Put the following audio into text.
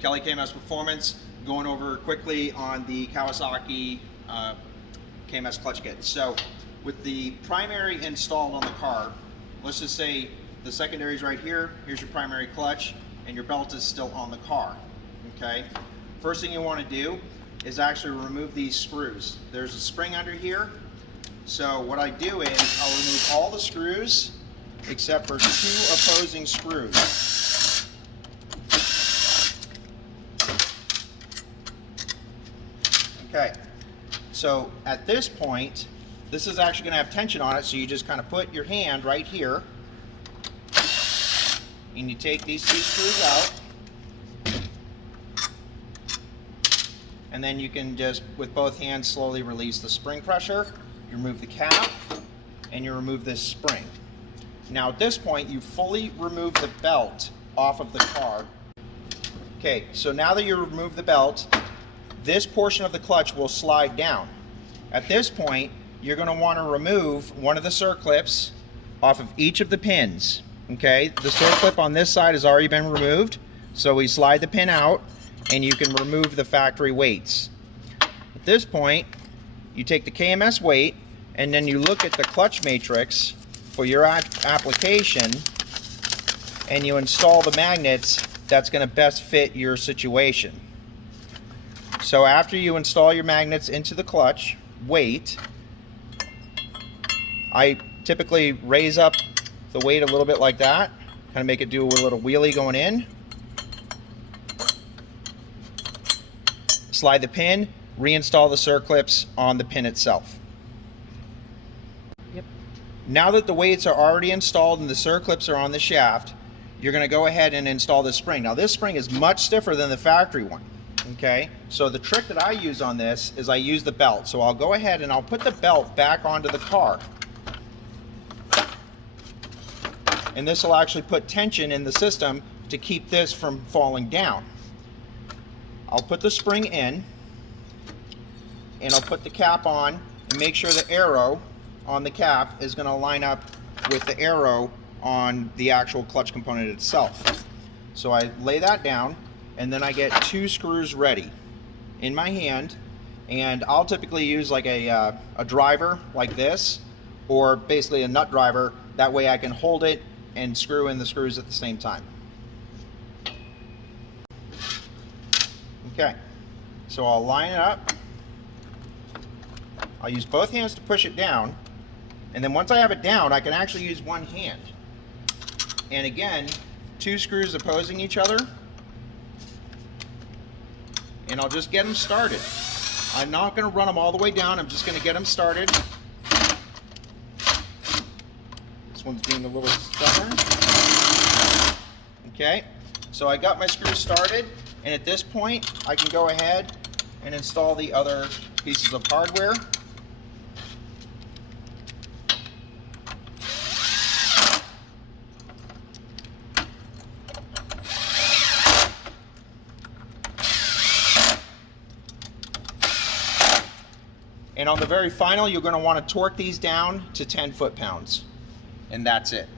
Kelly KMS Performance, going over quickly on the Kawasaki KMS clutch kit. So with the primary installed on the car, let's just say the secondary is right here, here's your primary clutch, and your belt is still on the car, okay? First thing you want to do is actually remove these screws. There's a spring under here, so what I do is I'll remove all the screws except for 2 opposing screws. Okay, so at this point, this is actually going to have tension on it, so you just kind of put your hand right here, and you take these 2 screws out, and then you can just, with both hands, slowly release the spring pressure. You remove the cap, and you remove this spring. Now at this point, you fully remove the belt off of the car. Okay, so now that you remove the belt, this portion of the clutch will slide down. At this point, you're going to want to remove one of the circlips off of each of the pins. Okay, the circlip on this side has already been removed, so we slide the pin out and you can remove the factory weights. At this point, you take the KMS weight and then you look at the clutch matrix for your application and you install the magnets that's going to best fit your situation. So after you install your magnets into the clutch weight, I typically raise up the weight a little bit like that, kind of make it do a little wheelie going in. Slide the pin, reinstall the circlips on the pin itself. Yep. Now that the weights are already installed and the circlips are on the shaft, you're going to go ahead and install this spring. Now this spring is much stiffer than the factory one. Okay, so the trick that I use on this is I use the belt. So I'll go ahead and I'll put the belt back onto the car. And this will actually put tension in the system to keep this from falling down. I'll put the spring in, and I'll put the cap on and make sure the arrow on the cap is going to line up with the arrow on the actual clutch component itself. So I lay that down, and then I get 2 screws ready in my hand, and I'll typically use like a driver like this, or basically a nut driver. That way I can hold it and screw in the screws at the same time. Okay, so I'll line it up. I'll use both hands to push it down, and then once I have it down, I can actually use one hand. And again, 2 screws opposing each other, and I'll just get them started. I'm not going to run them all the way down, I'm just going to get them started. This one's being a little stubborn. Okay, so I got my screws started, and at this point I can go ahead and install the other pieces of hardware. And on the very final, you're going to want to torque these down to 10 foot-pounds. And that's it.